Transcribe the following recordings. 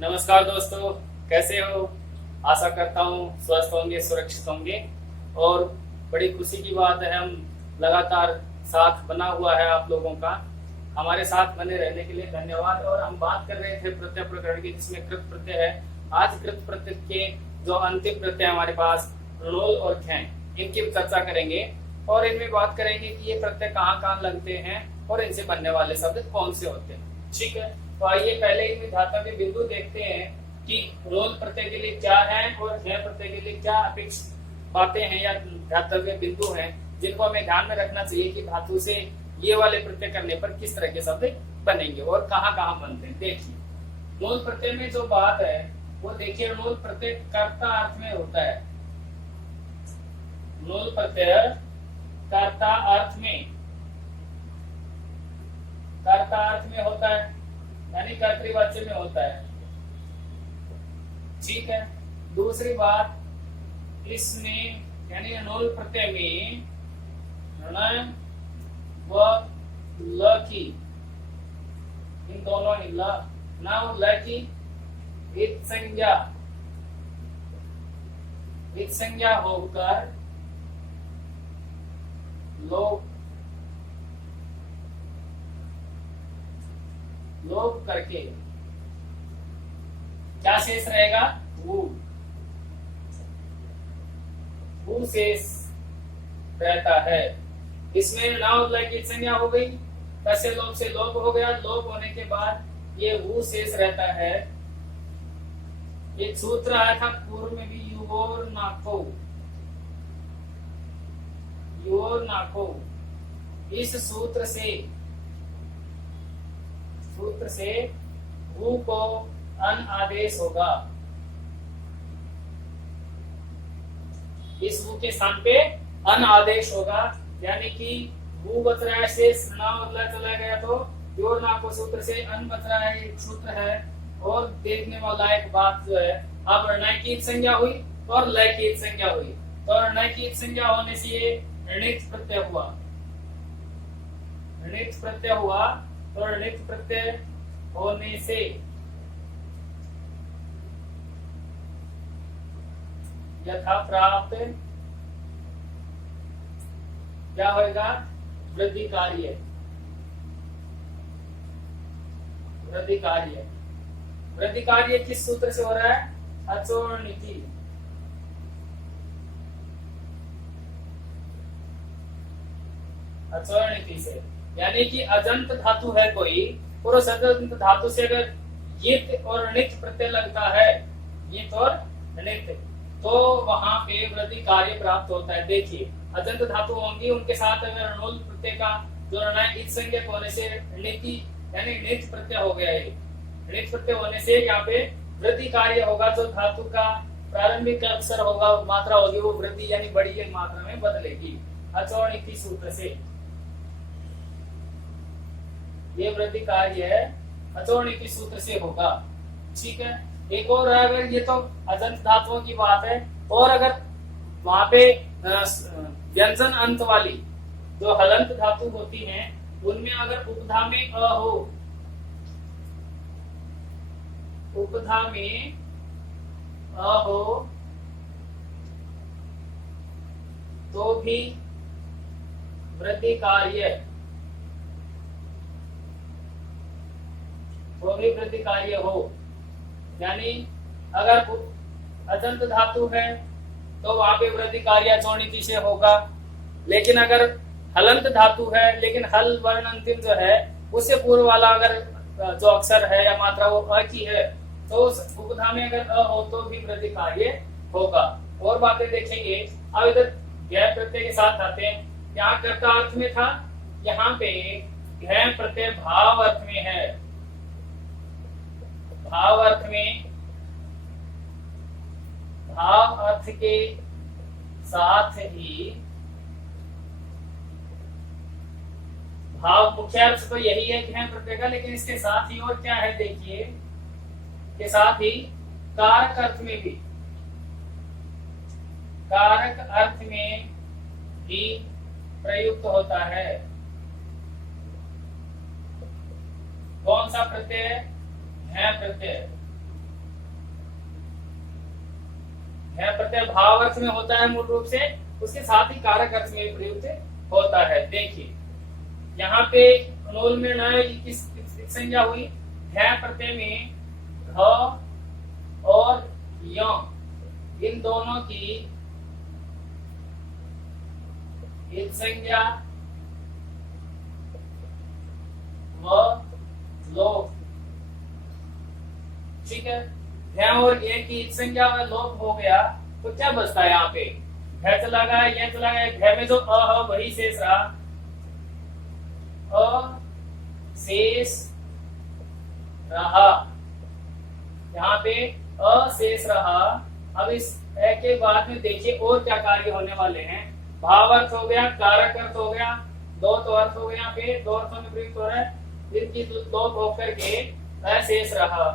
नमस्कार दोस्तों, कैसे हो? आशा करता हूँ स्वस्थ होंगे, सुरक्षित होंगे। और बड़ी खुशी की बात है, हम लगातार साथ बना हुआ है आप लोगों का। हमारे साथ बने रहने के लिए धन्यवाद। और हम बात कर रहे थे प्रत्यय प्रकरण की, जिसमें कृत प्रत्यय है। आज कृत प्रत्यय के जो अंतिम प्रत्यय हमारे पास णोल और ख्यां, इनकी चर्चा करेंगे और इनमें बात करेंगे कि ये प्रत्यय कहाँ कहाँ लगते हैं और इनसे बनने वाले शब्द कौन से होते हैं। ठीक है, तो आइए पहले इनमें धातु के बिंदु देखते हैं कि रोल प्रत्यय के लिए क्या है और ख्यां प्रत्यय के लिए क्या अपेक्षित बातें हैं या धातव्य बिंदु हैं, जिनको हमें ध्यान में रखना चाहिए कि धातु से ये वाले प्रत्यय करने पर किस तरह के शब्द बनेंगे और कहाँ कहाँ बनते हैं। देखिए, रोल प्रत्यय में जो बात है वो देखिए, रोल प्रत्यय कर्ता अर्थ में होता है। रोल प्रत्यय कर्ता अर्थ में होता है, यानी कर्तृवाच्य में होता है। ठीक है, दूसरी बात, इसमें यानी नोल प्रत्यय में ण व ल की, इन दोनों ही न और ल की इत संज्ञा होकर लोप करके क्या शेष रहेगा? वो शेष रहता है। इसमें न और ल की संज्ञा हो गई, तस्य लोप से लोप हो गया। लोप होने के बाद ये वो शेष रहता है। एक सूत्र आया था पूर्व में भी, युवोर नाको। इस सूत्र से वो को अन आदेश होगा। इस वो के स्थान पे अन आदेश होगा, यानी कि वो बच रहा है शेष, ना मतलब चला गया तो योर ना को सूत्र से अन बच रहा है, एक सूत्र है। और देखने वाला एक बात जो है, अब ण की संज्ञा हुई और ल की संज्ञा हुई, तो ण की संज्ञा होने से ये ऋणित प्रत्यय हुआ। तो ऋणित प्रत्यय होने से यथा प्राप्त क्या होगा? वृद्धि कार्य किस सूत्र से हो रहा है? अचोर्णिति से, यानी कि अजंत धातु है कोई, और उस अजंत धातु से अगर यित और णित प्रत्यय लगता है, यित और णित, तो वहां पे वृद्धि कार्य प्राप्त होता है। देखिए, अजंत धातु होंगी, उनके साथ अगर णोल प्रत्यय का जो इत संज्ञक होने से णिति यानी णित प्रत्यय हो गया है। णित प्रत्यय होने से यहाँ पे वृद्धि कार्य होगा। जो धातु का प्रारंभिक अक्षर होगा, मात्रा होगी, वो वृद्धि यानी बड़ी मात्रा में बदलेगी। अचोर्णिति सूत्र से ये वृद्धि कार्य है, अचोर्णिति सूत्र से होगा। ठीक है, एक और अगर ये तो अजंत धातुओं की बात है, और अगर वहां पे व्यंजन अंत वाली जो हलंत धातु होती हैं, उनमें अगर उपधा में अ हो, तो भी वृद्धि कार्य हो। यानी अगर अजंत धातु है तो वहां पे वृद्धि कार्य अचोर्णिति से होगा। लेकिन अगर हलंत धातु है, लेकिन हल वर्ण अंतिम जो है उससे पूर्व वाला अगर जो अक्षर है या मात्रा वो अ की है, तो उस उपधा में अगर अ हो तो भी वृद्धि कार्य होगा। और बातें देखेंगे। अब इधर गैर प्रत्यय के साथ आते हैं। यहाँ कर्ता अर्थ में था, यहाँ पे गैर प्रत्यय भाव अर्थ में है। भाव अर्थ के साथ ही भाव मुख्य अर्थ तो यही है गहन प्रत्यय का, लेकिन इसके साथ ही और क्या है देखिए, के साथ ही कारक अर्थ में भी प्रयुक्त होता है। कौन सा प्रत्यय? है प्रत्यय। है प्रत्यय भाव अर्थ में होता है मूल रूप से, उसके साथ ही कारक अर्थ में भी प्रयुक्त होता है। देखिए यहाँ पे अनुलोम में न किस संज्ञा हुई, है प्रत्यय में घ और य, इन दोनों की इत संज्ञा व लोप, ठीक है। है और ये की इत संज्ञा व लोप हो गया तो क्या बचता है यहाँ पे, है चला गया, ये चला गया, घ में जो अ है वही शेष रहा, अशेष रहा, यहाँ पे अशेष रहा। अब इस ए के बाद में देखिए और क्या कार्य होने वाले हैं, भाव अर्थ हो गया, कारक अर्थ हो गया, दो तो अर्थ हो गया, यहाँ पे दो अर्थों में प्रयुक्त हो रहा है, इनकी लोप होकर के अशेष रहा।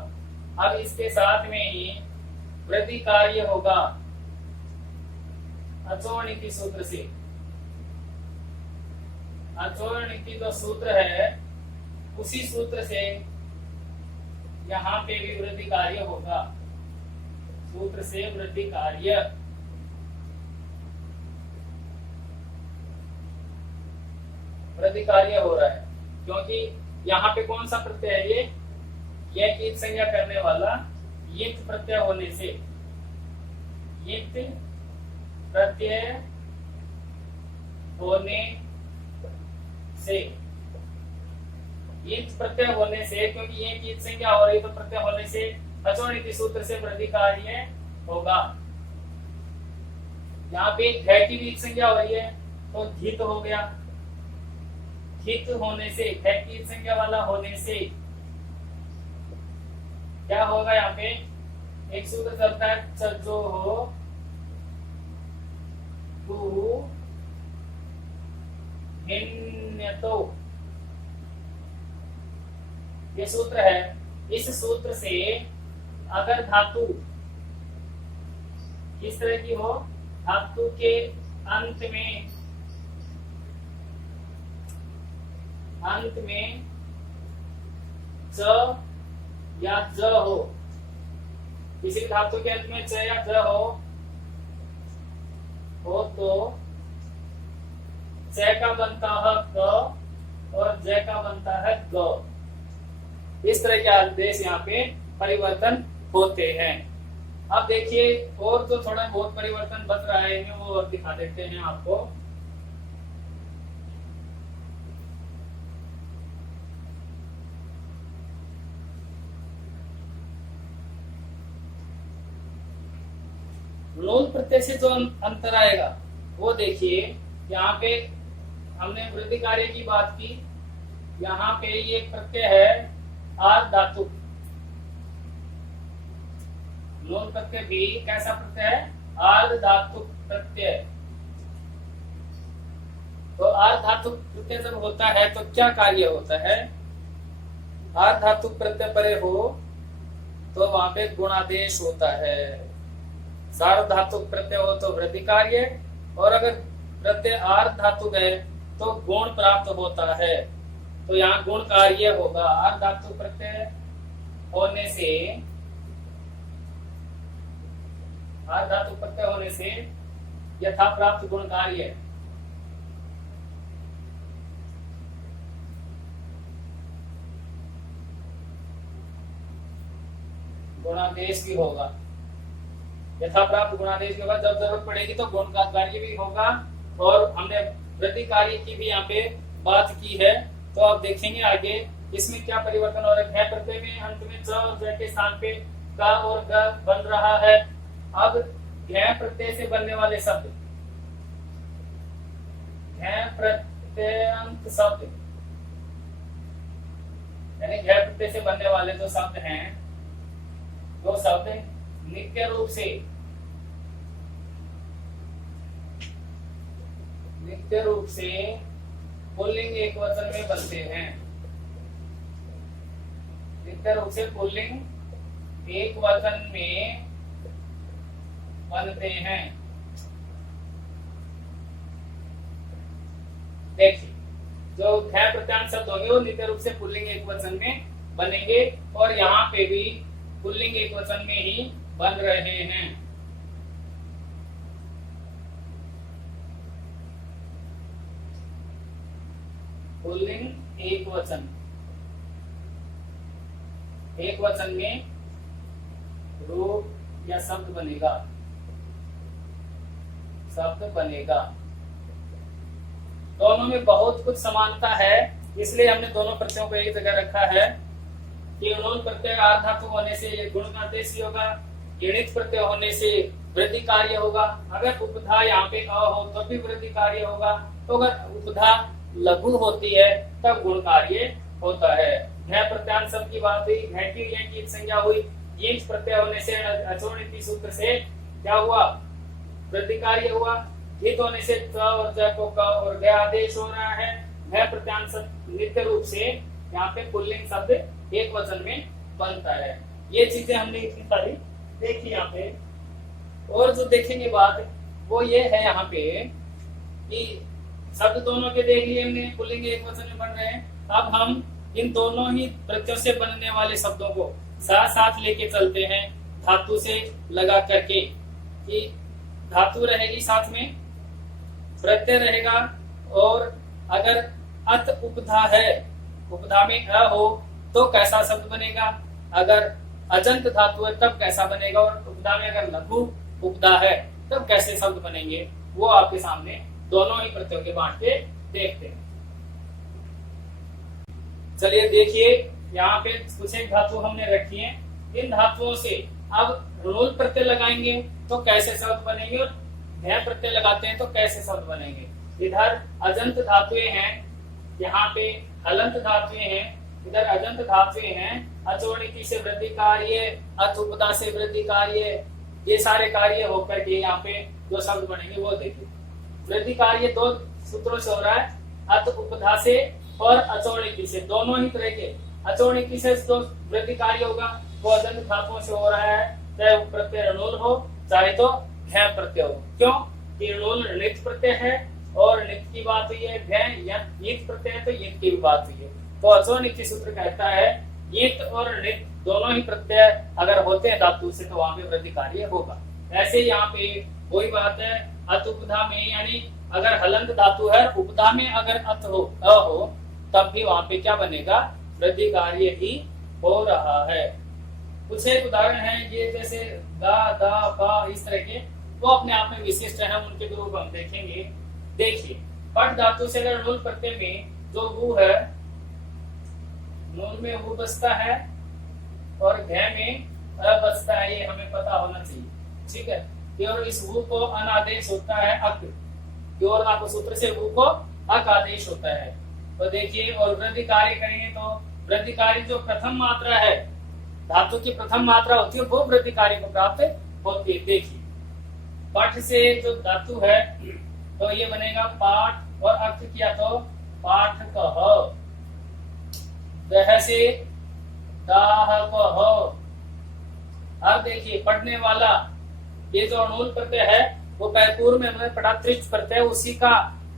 अब इसके साथ में ही वृद्धि कार्य होगा अचोर्णिति सूत्र से। अचोर्णिति जो सूत्र है उसी सूत्र से यहाँ पे भी वृद्धि कार्य होगा, सूत्र से वृद्धि कार्य। वृद्धि कार्य हो रहा है क्योंकि यहाँ पे कौन सा प्रत्यय है, ये कीट संज्ञा करने वाला यित प्रत्यय होने से, यित प्रत्यय होने से, यित प्रत्यय होने से, क्योंकि ये कीट संज्ञा हो रही तो प्रत्यय होने से अचोर्णिति सूत्र से वृद्धि कार्य होगा। यहाँ पे घ की भी संज्ञा हो रही है तो धित हो गया, धित होने से, घ की संज्ञा वाला होने से क्या होगा, यहाँ पे एक सूत्र चलता है, चजो हो तू हिन्यतो, ये सूत्र है। इस सूत्र से अगर धातु किस तरह की हो, धातु के अंत में च या ज हो, किसी धातु के अंत में च या ज हो तो च का बनता है क और ज का बनता है ग। इस तरह के आदेश यहाँ पे परिवर्तन होते हैं। अब देखिए और तो थोड़ा बहुत परिवर्तन बच रहा है वो और दिखा देते हैं आपको। लोल प्रत्यय से जो अंतर आएगा वो देखिए, यहाँ पे हमने वृद्धि कार्य की बात की, यहाँ पे ये प्रत्यय है आर्ध धातु। लोल प्रत्यय भी कैसा प्रत्यय है, आर्ध धातु प्रत्यय। तो आर्ध धातु प्रत्यय जब होता है तो क्या कार्य होता है, आर्ध धातु प्रत्यय परे हो तो वहां पे गुणादेश होता है। सार्ध धातु प्रत्यय हो तो वृद्धि कार्य, और अगर प्रत्यय आर्ध धातु है तो गुण प्राप्त होता है, तो यहाँ गुण कार्य होगा। आर्ध धातु प्रत्यय होने से, आर्ध धातु प्रत्यय होने से यथा प्राप्त गुण कार्य, गुणादेश भी होगा। यथा प्राप्त गुणादेश के बाद जब जरूरत पड़ेगी तो गुण का कार्य भी होगा। और हमने वृद्धि कार्य की भी यहाँ पे बात की है, तो अब देखेंगे आगे इसमें क्या परिवर्तन हो रहा है। प्रत्यय में अंत में च और ज के स्थान पे का और ग बन रहा है। अब घ प्रत्यय से बनने वाले शब्द, घ प्रत्ययांत शब्द, यानी घ प्रत्यय से बनने वाले जो शब्द हैं, वो शब्द नित्य रूप से पुल्लिंग एक वचन में बनते हैं। नित्य रूप से पुल्लिंग एक वचन में बनते हैं। देखिए जो घ प्रत्यांत शब्द होंगे वो नित्य रूप से पुल्लिंग एक वचन में बनेंगे, और यहाँ पे भी पुल्लिंग एक वचन में ही बन रहे हैं। पुल्लिंग एक वचन में रूप या शब्द बनेगा। दोनों में बहुत कुछ समानता है, इसलिए हमने दोनों प्रत्ययों को एक जगह रखा है कि णोल प्रत्यय आर्धातु होने से ये गुण का देशी होगा, गिणित प्रत्यय होने से वृद्धि कार्य होगा। अगर उपधा यहाँ पे अ हो तो भी वृद्धि कार्य होगा, तो अगर उपधा लघु होती है तब गुण कार्य होता है। घ प्रत्यांत शब्द की बात हुई, घ की यह की संज्ञा हुई, ये प्रत्यय होने से अचोणिति सूत्र से क्या हुआ, वृद्धि कार्य हुआ। हित होने से त और ज को क और ग आदेश हो रहा है। घ प्रत्यांत शब्द नित्य रूप से यहाँ पे पुल्लिंग शब्द एक वचन में बनता है। ये चीजें हमने इतनी सारी देखी यहाँ पे। और जो देखेंगे बात वो ये है यहाँ पे कि शब्द दोनों के देख लिए हमने, पुल्लिंग एक वचन में बन रहे हैं। अब हम इन दोनों ही प्रत्ययों से बनने वाले शब्दों को साथ साथ लेके चलते हैं धातु से लगा करके, कि धातु रहेगी साथ में, प्रत्यय रहेगा, और अगर अत उपधा है, उपधा में अ हो तो कैसा शब्द बनेगा, अगर अजंत धातु है तब कैसा बनेगा, और उपधा में अगर लघु उपधा है तब कैसे शब्द बनेंगे, वो आपके सामने दोनों ही प्रत्ययों के बांट के देखते हैं। चलिए देखिए, यहाँ पे कुछ एक धातु हमने रखी है। इन धातुओं से अब णोल प्रत्यय लगाएंगे तो कैसे शब्द बनेंगे, और घ प्रत्यय लगाते हैं तो कैसे शब्द बनेंगे। इधर अजंत धातुएं हैं, यहाँ पे हलंत धातुएं हैं, इधर अजंत धातुएं हैं। अचोणिति से वृद्धि कार्य, अथ उपदा से वृद्धि कार्य, ये सारे कार्य होकर के यहाँ पे जो शब्द बनेंगे वो देखिए। वृद्धि कार्य दो सूत्रों से हो रहा है, अथ उपधा से और अचोणिति से। दोनों ही तरह के अचोणिति से जो वृद्धि कार्य होगा वो अजंत धातुओं से हो रहा है, चाहे वो प्रत्यय णोल हो चाहे तो घ प्रत्यय हो। क्यों कि णोल णित प्रत्यय है और णित की बात हुई है, घ या ईत प्रत्यय है तो ईत की भी बात हुई है। तो अचोणिति सूत्र कहता है ईत और णित दोनों ही प्रत्यय अगर होते हैं धातु से तो वहां पे वृद्धि कार्य होगा। ऐसे यहाँ पे वही बात है, अत उपधा में, यानी अगर हलंत धातु है, उपधा में अगर अत हो अ हो तब भी वहां पे क्या बनेगा, वृद्धि कार्य ही हो रहा है। कुछ एक उदाहरण है ये, जैसे दा दा पा इस तरह के, वो अपने आप में विशिष्ट है, उनके रूप हम देखेंगे। देखिए, पट धातु से अगर णोल प्रत्यय में जो हु है, णोल में हु बसता है और घ में अ बसता है, ये हमें पता होना चाहिए, ठीक है। और इस हु को अन आदेश होता है अक, और आपको सूत्र से हु को अक आदेश होता है। तो देखिए, और वृद्धि कार्य करेंगे तो वृद्धि कार्य जो प्रथम मात्रा है, धातु की प्रथम मात्रा होती है वो वृद्धि कार्य को प्राप्त होती है। देखिए, पाठ से जो धातु है तो ये बनेगा पाठ, और अर्थ किया तो पाठ कह, दह से दाह कह। अब देखिए, पढ़ने वाला, ये जो णोल प्रत्यय है वो पूर्व में हमने पढ़ा त्रिच प्रत्यय, उसी का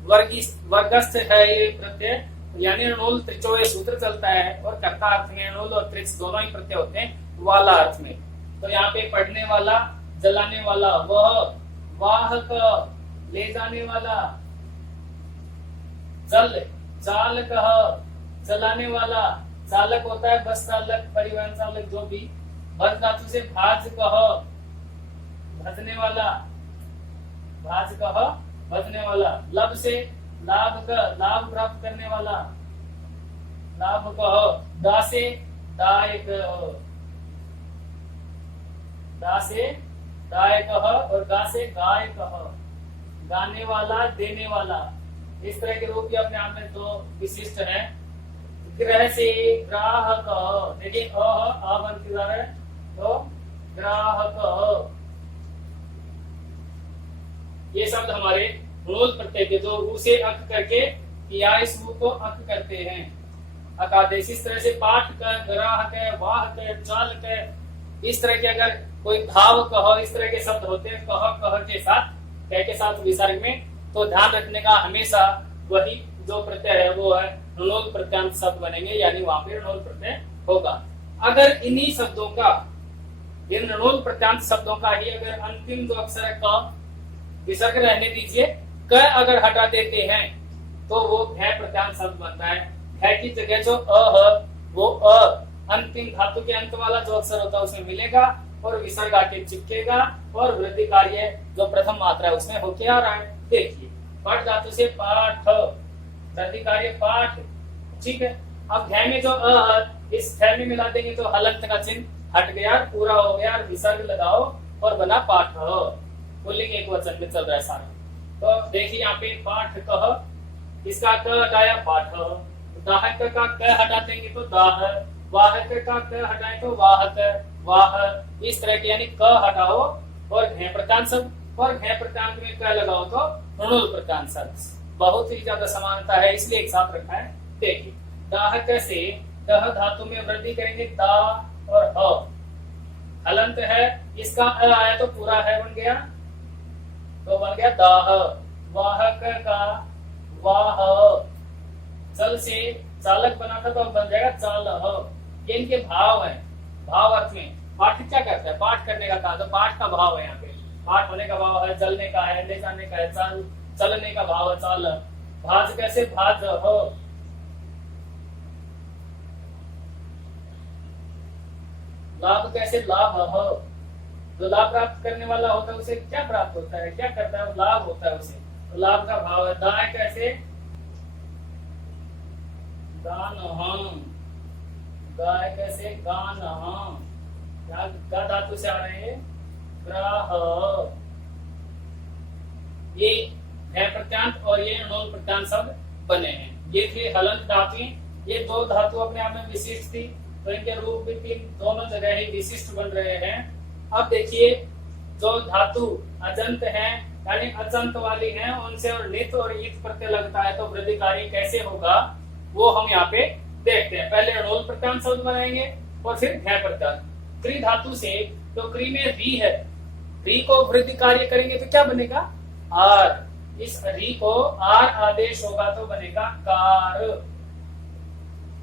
वर्गस्थ है ये प्रत्यय, यानी णोल त्रिचोय सूत्र चलता है, और कर्ता अर्थ में णोल और त्रिच दोनों ही प्रत्यय होते हैं वाला अर्थ में। तो यहाँ पे पढ़ने वाला, जलाने वाला, वह, वाहक ले जाने वाला, चल चालक चलाने वाला, चालक होता है बस चालक, परिवहन चालक, जो भी। भज धातु से भाज कह, भजने वाला, भाज कह भजने वाला। लब से लाभ का, लाभ प्राप्त करने वाला, लाभ कह। दा से दाय कह, दा से दाय कह, और गा से गाय कह, गाने वाला, देने वाला। इस तरह के रूप भी अपने आप में दो विशिष्ट हैं। ग्रह से ग्राहक, देखिए अ बनती जा रहा है तो ग्राहक। ये शब्द हमारे णोल प्रत्यय के, जो ऊ से अक करके या इस ऊ को अक करते हैं, अकादेश। इस तरह से पाठ का, ग्राहक है, वाहक है, चालक है, इस तरह के अगर कोई भाव कह, इस तरह के शब्द होते हैं कह के साथ, कह के साथ विसर्ग में, तो ध्यान रखने का हमेशा वही जो प्रत्यय है वो है णोल प्रत्यांत शब्द बनेंगे, यानी वहां पे णोल प्रत्यय होगा। अगर इन्हीं शब्दों का, इन णोल प्रत्यांत शब्दों का ही अगर अंतिम जो अक्षर है क, विसर्ग रहने दीजिए, क अगर हटा देते हैं तो वो घ प्रत्यान शब्द बनता है। घ की जगह जो अ है वो अ अंतिम धातु के अंत वाला जो अक्षर होता है उसमें मिलेगा और विसर्ग आके चिपकेगा और वृद्धि कार्य जो प्रथम मात्रा है उसमें होके आ रहा है। देखिए पठ धातु से पाठ, वृद्धि कार्य पाठ, ठीक है। अब घ में जो अ है इस घ में मिला देंगे तो हलंत का चिन्ह हट गया, पूरा हो गया, विसर्ग लगाओ और बना पाठ। पुल्लिंग एक वचन में चल रहा है सारा। तो देखिए यहाँ पे पाठ कह, इसका क हटाया पाठ, दाहक का क हटा देंगे तो दाह, वाहक का क हटाए तो वाहक, वाह। इस तरह के यानी क हटाओ और घ प्रत्यान शब्द और घ प्रत्यान में क लगाओ तो ऋणुल प्रत्यान शब्द। बहुत ही ज्यादा समानता है इसलिए एक साथ रखा है। देखिए दाहक से दह धातु में वृद्धि करेंगे दा और ह, हलंत है, इसका अ आया तो पूरा है बन गया, तो बन गया दाह। वाहक का वाह, चल से चालक बना था तो अब बन जाएगा चाल। ये इनके भाव है, भाव अर्थ में। पाठ क्या करता है, पाठ करने का कहा तो पाठ का भाव है। यहाँ पे पाठ होने का भाव है, जलने का है, ले जाने का है, चाल चलने का भाव है चाल। भाज कैसे भाज हो, लाभ कैसे लाभ हो, जो लाभ प्राप्त करने वाला होता है उसे क्या प्राप्त होता है, क्या करता है, लाभ होता है उसे, तो लाभ का भाव है। दाय कैसे गान हम, गाय कैसे गान हम, गा धातु से आ रहे हैं ग्राह। ये है प्रत्यांत और ये ऋण प्रत्यांत शब्द बने हैं। ये थे हलंत धातु, ये दो धातु अपने आप में विशिष्ट थी तो इनके रूप भी तीन दोनों जगह ही विशिष्ट बन रहे हैं। अब देखिए जो धातु अजंत हैं यानी अचंत वाली हैं उनसे और नित और ईत प्रत्यय लगता है तो वृद्धि कार्य कैसे होगा वो हम यहाँ पे देखते हैं। पहले ऋण प्रत्यान शब्द बनाएंगे और फिर घ प्रत्यान। क्री धातु से तो क्री में री है, री को वृद्धि कार्य करेंगे तो क्या बनेगा आर, इस री को आर आदेश होगा तो बनेगा कार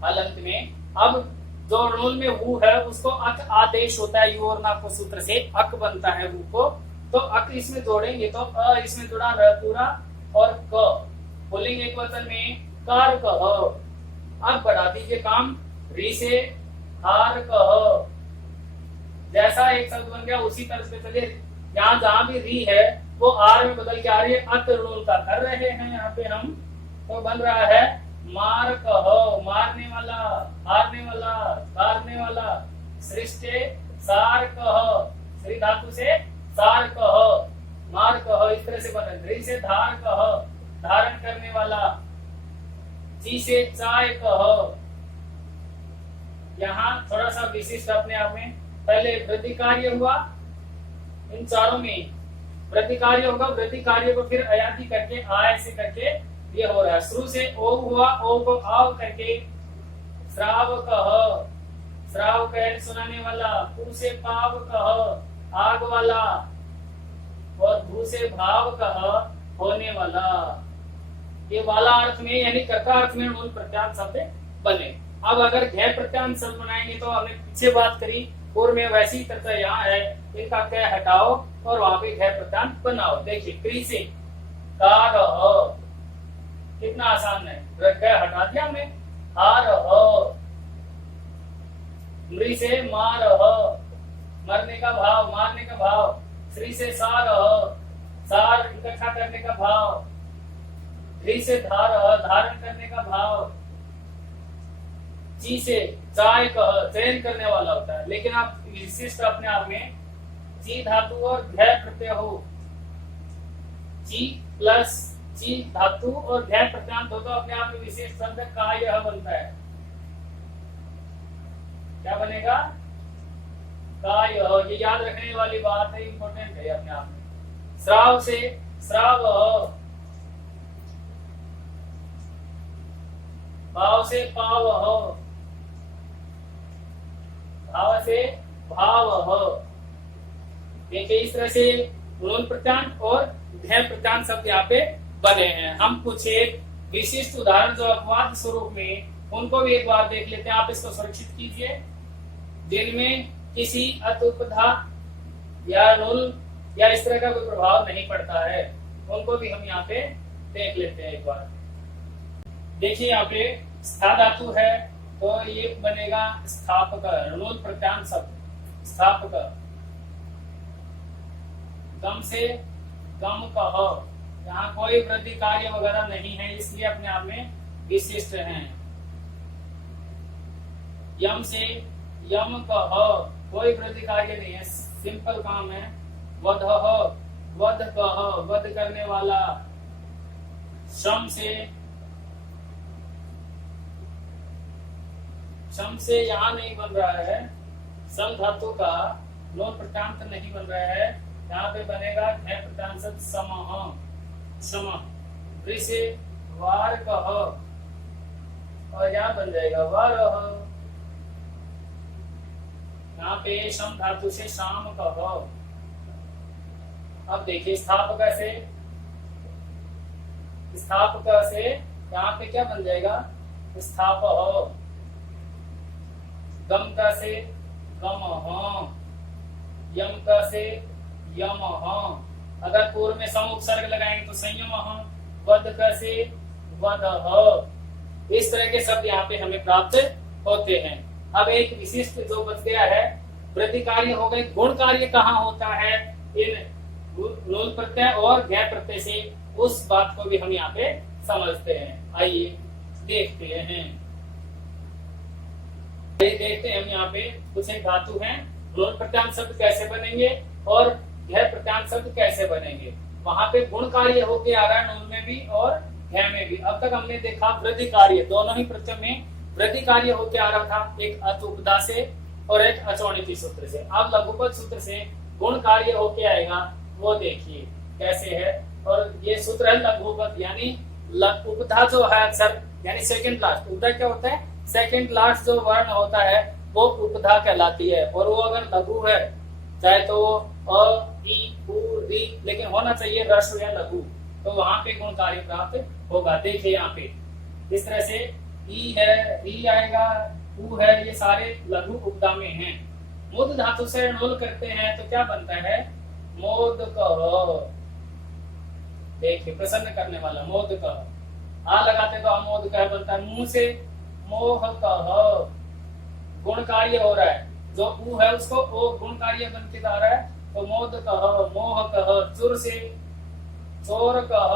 हलंत में। अब जो ऋण में वु है उसको अक आदेश होता है, यू और ना को सूत्र से अक बनता है वु को, तो अक इसमें जोड़ेंगे तो अ इसमें जुड़ा रह पूरा और क पुल्लिंग एक वचन में कार कह। अब बढ़ा दीजिए काम, री से हार कह, जैसा एक शब्द बन गया उसी तरह से चलिए। यहाँ जहां भी री है वो आर में बदल के आ रही है, अत ऋण का कर रहे हैं यहाँ पे हम, तो बन रहा है मार कहो, मारने वाला, हारने वाला, हारने वाला। सृष्टि सार कहो, श्री धातु से सार कहो, मार कहो, इस तरह से बने। ध्री से धार कहो, धारण करने वाला। ची से चाय कहो। यहाँ थोड़ा सा विशिष्ट अपने आप में, पहले वृद्धि कार्य हुआ, इन चारों में वृद्धि कार्य होगा, वृद्धि कार्य को फिर अयाति करके आय से करके ये हो रहा है। शुरू से ओ हुआ, ओ को आव करके श्राव कह, श्राव कह सुनाने वाला। पू से पाव कह, आग वाला, और भू से भाव कह, होने वाला। ये वाला अर्थ में यानी कर्ता अर्थ में ऋण प्रत्यान शब्द बने। अब अगर घ प्रत्यान शब्द बनाएंगे तो हमने पीछे बात करी पूर्व में वैसी ही चर्चा यहाँ है, इनका क हटाओ और वहां पे घ प्रत्यान बनाओ। देखिए क्री से कार हो, कितना आसान है, क हटा दिया हमने, हार हो। मृ से मार हो, मरने का भाव, मारने का भाव। श्री से सार हो, सार इकट्ठा करने का भाव। धी से धार हो, धारण करने का भाव। ची से चाय कह, चयन करने वाला होता है, लेकिन आप विशिष्ट अपने आप में ची धातु और घ प्रत्यय हो, ची प्लस ची धातु और घ प्रत्यांत हो तो अपने आप में विशेष शब्द का यह बनता है। क्या बनेगा का यह, ये याद रखने वाली बात है, इंपॉर्टेंट है अपने आप में। श्राव से श्राव, भाव से पाव हो, भाव से भाव हो। देखिए इस तरह से ऋण प्रत्यान और घ प्रत्यान शब्द यहाँ पे बने हैं। हम कुछ एक विशिष्ट उदाहरण जो अपवाद स्वरूप में उनको भी एक बार देख लेते हैं। आप इसको सुरक्षित कीजिए, जिनमें किसी अतुपधा या नुल या इस तरह का कोई प्रभाव नहीं पड़ता है, उनको भी हम यहाँ पे देख लेते हैं एक बार। देखिए यहाँ पे स्था धातु है तो ये बनेगा स्थापक, ऋणोल प्रत्यांत शब्द स्थापक। गम से गम कह, यहाँ कोई वृद्धि कार्य वगैरह नहीं है इसलिए अपने आप में विशिष्ट हैं। यम से यम कह, कोई वृद्धि कार्य नहीं है, सिंपल काम है। वध वध कह, वध करने वाला। शम से यहाँ नहीं बन रहा है, सम धातु का लोन प्रत्यांत नहीं बन रहा है, यहाँ पे बनेगा घ प्रत्यांत शब्द सम। वृष वार कह, और यहाँ बन जाएगा वारह। यहाँ पे शम धातु से शाम कह। अब देखिए स्थापक से यहाँ पे क्या बन जाएगा स्थाप। गम का से गम, यम का से यम। अगर पूर्व में सम उपसर्ग लगाएंगे तो संयम। वध का से वध। इस तरह के शब्द यहाँ पे हमें प्राप्त होते हैं। अब एक विशिष्ट जो बच गया है, वृद्धि कार्य हो गए। गुण कार्य कहाँ होता है इन लोल प्रत्यय और घ प्रत्यय से, उस बात को भी हम यहाँ पे समझते हैं। आइए देखते हैं। देखते हैं हम यहाँ पे कुछ एक धातु हैं, लोल प्रत्यांत शब्द कैसे बनेंगे और घ प्रत्यांत शब्द कैसे बनेंगे। वहां पे गुण कार्य होके आ रहा है नून में भी और घ में भी। अब तक हमने देखा वृद्धि कार्य, दोनों ही प्रत्यय में वृद्धि कार्य होके आ रहा था, एक अत उपदा से और एक अचौणिकी सूत्र से। अब लघुपद सूत्र से गुण कार्य होके आएगा, वो देखिए कैसे है। और ये सूत्र है लघुपद, यानी उपधा जो है अक्षर, यानी सेकंड लास्ट। उपधा क्या होता है, सेकंड लास्ट जो वर्ण होता है वो उपधा कहलाती है। और वो अगर लघु है, चाहे तो अ, ई, उ, री, लेकिन होना चाहिए ह्रस्व या लघु, तो वहां पे गुण कार्य प्राप्त होगा। देखिए यहाँ पे इस तरह से ई है, री आएगा, उ है, ये सारे लघु उपधा में हैं। मुद धातु से ऋणोल करते हैं तो क्या बनता है मोद कह। देखिए प्रसन्न करने वाला मोद कह। आ लगाते तो अमोद कह बनता है। मुंह से मोह कह, गुण कार्य हो रहा है, जो उ है उसको ओ गुण कार्य बन के जा रहा है, तो मोद कह मोह कह। चुर से चोर कह,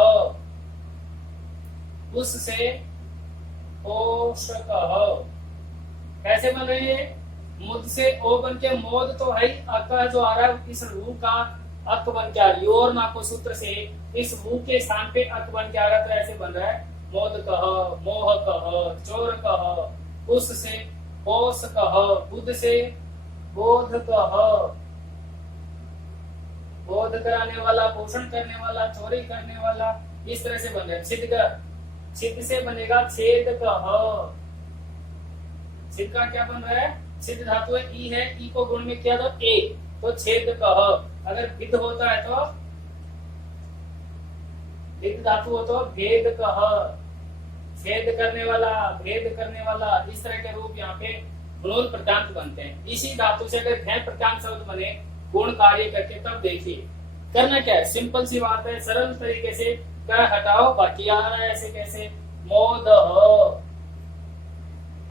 उस से ओष कह। कैसे बन रही है, मुद से ओ बन के मोद तो है, अक जो आ रहा है इस रू का अक बन के आ रही है, और नाको सूत्र से इस रू के स्थान पे अक बन के आ रहा है, तो ऐसे बन रहा है मोद कह मोह कह चोर कह। उस से पोष कह, बुध से बोध कह, बोध कराने वाला, पोषण करने वाला, चोरी करने वाला, इस तरह से बन रहा है। छिद से बनेगा छेद कह। छिद का क्या बन रहा है, छिद धातु है, ई है, ई को गुण में किया तो ए, तो छेद कह। अगर विद होता है तो विद धातु हो तो भेद कह, छेद करने वाला, भेद करने वाला, इस तरह के रूप यहाँ पे गुणोल प्रत्यांत बनते हैं। इसी धातु से अगर घ प्रत्यांत शब्द बने गुण कार्य करके, तब देखिए करना क्या है, सिंपल सी बात है, सरल तरीके से कर हटाओ, बाकी आ रहा है ऐसे कैसे। मोद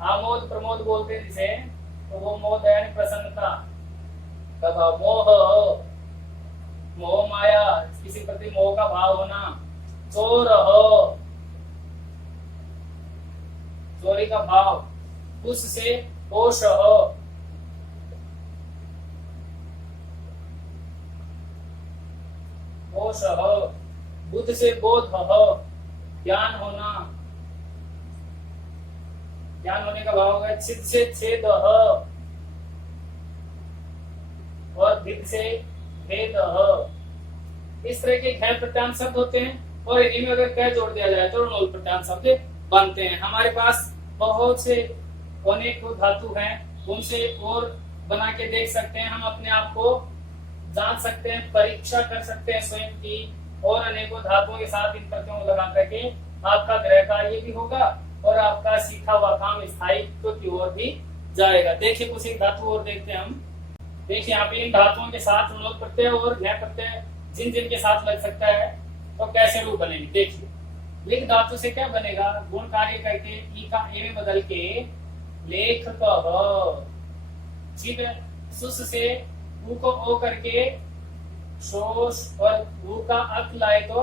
आमोद प्रमोद बोलते हैं जिसे, तो वो मोद है यानी प्रसन्नता। तब मोह, मोह माया, किसी प्रति मोह का भाव होना। चोर हो, चोरी का भाव। उससे होश हो, होश हो। बुद्ध से बोध हो, ज्ञान होना, ज्ञान होने का भाव होगा। छिद से छेद हो, और भिद से भेद हो। इस तरह के घ प्रत्यांत शब्द होते हैं, और इनमें अगर क जोड़ दिया जाए तो ऋणोल प्रत्यांत शब्द बनते हैं। हमारे पास बहुत से अनेक धातु हैं, उनसे और बना के देख सकते हैं, हम अपने आप को जान सकते हैं, परीक्षा कर सकते हैं स्वयं की, और अनेकों धातुओं के साथ इन प्रत्ययों को लगा करके आपका गृह कार्य भी होगा और आपका सीखा हुआ काम स्थायित्व की ओर भी जाएगा। देखिए कुछ एक धातु और देखते हैं हम। देखिए यहाँ पे इन धातुओं के साथ ऋणोल प्रत्यय और घ प्रत्यय जिन जिन के साथ लग सकता है तो कैसे रूप बनेंगे। देखिए लिख धातु से क्या बनेगा, गुण कार्य करके ई का ए में बदल के लेख कह, ठीक है। सुस से ऊ को ओ करके शोष और ऊ का अक लाए तो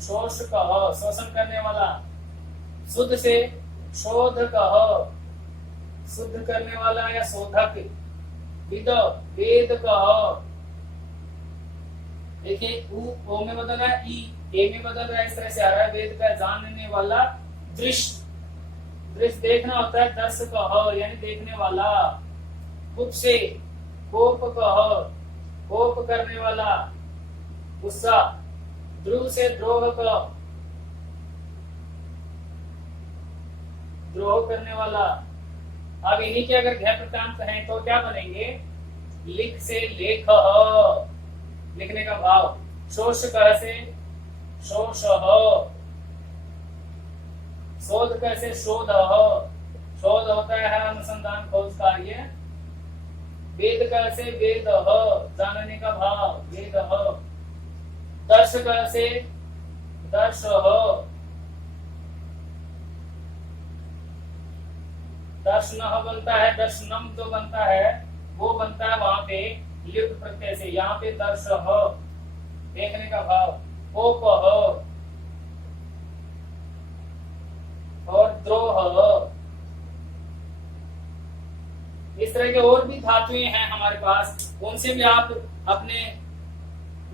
शोष कह, शोषण करने वाला। शुद्ध से शोध कह, शुद्ध करने वाला या शोधक। विद वेद कह, देखिए ऊ ओ में बदल रहा है, ई ए में बदल रहा है, इस तरह से आ रहा है। वेद का जानने वाला। दृश्य, दृश्य देखना होता है, दर्श कह यानी देखने वाला। कुप से कोप कह, कोप करने वाला, गुस्सा। ध्रुव से द्रोह कह, द्रोह करने वाला। अब इन्हीं के अगर घय प्रकांत हैं तो क्या बनेंगे, लिख से लेख, लिखने का भाव। शोष कह से शोष, शोध कह से शोध, शोध होता है अनुसंधान खोज कार्य। वेद कह से वेद, जानने का भाव, वेद। दर्श कह से दर्श, दर्शन बनता है, दर्शनम जो बनता है वो बनता है वहां पे लिप्त प्रत्यय से। यहाँ पे दर्श, देखने का भाव। कोप और द्रोह। इस तरह के और भी धातुएं हैं हमारे पास, उनसे भी आप अपने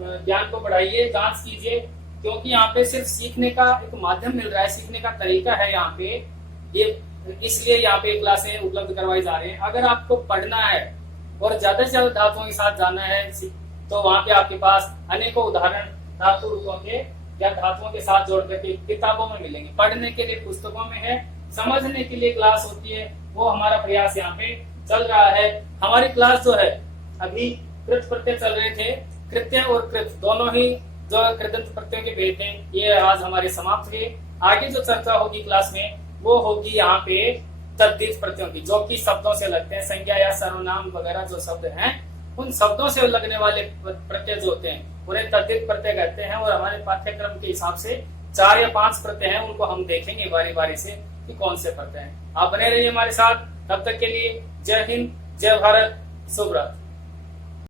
ज्ञान को बढ़ाइए, जांच कीजिए, क्योंकि यहाँ पे सिर्फ सीखने का एक माध्यम मिल रहा है, सीखने का तरीका है यहाँ पे, ये इसलिए यहाँ पे क्लासें उपलब्ध करवाई जा रही हैं। अगर आपको पढ़ना है और ज्यादा से ज्यादा धातुओं के साथ जाना है तो वहाँ पे आपके पास अनेकों उदाहरण धातु रूपों के या धातुओं के साथ जोड़ करके किताबों में मिलेंगे। पढ़ने के लिए पुस्तकों में है, समझने के लिए क्लास होती है, वो हमारा प्रयास यहाँ पे चल रहा है। हमारी क्लास जो है अभी कृत प्रत्यय चल रहे थे, कृत्य और कृत दोनों ही जो कृदंत प्रत्ययों के भेद थे, ये आज हमारे समाप्त हुए। आगे जो चर्चा होगी क्लास में वो होगी यहाँ पे तद्धित प्रत्ययों की, जो कि शब्दों से लगते हैं, संज्ञा या सर्वनाम वगैरह जो शब्द हैं, उन शब्दों से लगने वाले प्रत्यय जो होते हैं उन्हें तद्धित प्रत्यय कहते हैं। और हमारे पाठ्यक्रम के हिसाब से 4 या 5 प्रत्यय हैं, उनको हम देखेंगे बारी बारी से कि कौन से प्रत्यय हैं। आप बने रहिए हमारे साथ, तब तक के लिए जय हिंद, जय भारत, शुभ रात्रि।